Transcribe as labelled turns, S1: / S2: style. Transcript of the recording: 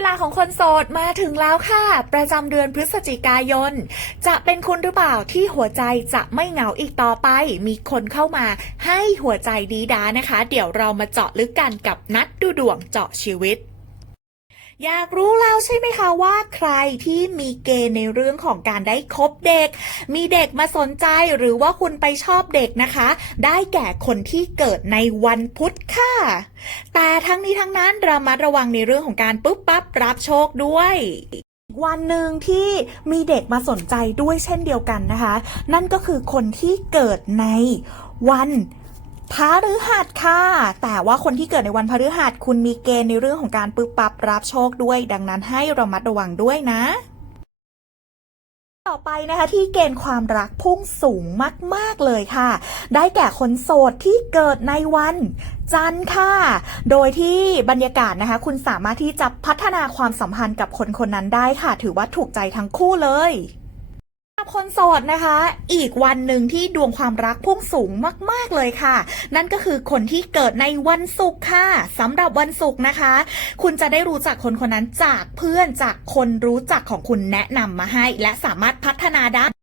S1: วลาของคนโสดมาถึงแล้วค่ะ ประจำเดือนพฤศจิกายน จะเป็นคุณหรือเปล่าที่หัวใจจะไม่เหงาอีกต่อไป มีคนเข้ามาให้หัวใจดีด้านะคะ เดี๋ยวเรามาเจาะลึกกันกับนัดดูดวงเจาะชีวิต อยากรู้แล้วใช่ไหมคะว่าใครที่มีเกณฑ์ในเรื่องของการได้คบเด็ก มีเด็กมาสนใจหรือว่าคุณไปชอบเด็กนะคะ ได้แก่คนที่เกิดในวันพุธค่ะ แต่ทั้งนี้ทั้งนั้นระมัดระวังในเรื่องของการปุ๊บปั๊บรับโชคด้วยวันหนึ่งที่มีเด็กมาสนใจด้วยเช่นเดียวกันนะคะ นั่นก็คือคนที่เกิดในวัน พฤหัสค่ะ แต่ว่าคนที่เกิดในวันพฤหัสคุณมีเกณฑ์ในเรื่องของการปึ๊บปั๊บรับโชคด้วย ดังนั้นให้ระมัดระวังด้วยนะ ต่อไปนะคะที่เกณฑ์ความรักพุ่งสูงมาก ๆ เลยค่ะ ได้แก่คนโสดที่เกิดในวันจันทร์ค่ะ โดยที่บรรยากาศนะคะ คุณสามารถที่จะพัฒนาความสัมพันธ์กับคนคนนั้นได้ค่ะ ถือว่าถูกใจทั้งคู่เลย คนโสดนะคะ อีกวันหนึ่งที่ดวงความรักพุ่งสูงมาก ๆ เลยค่ะ นั่นก็คือคนที่เกิดในวันศุกร์ค่ะสำหรับวันศุกร์นะคะ คุณจะได้รู้จักคนคนนั้นจากเพื่อนจากคนรู้จักของคุณแนะนำมาให้ และสามารถพัฒนาได้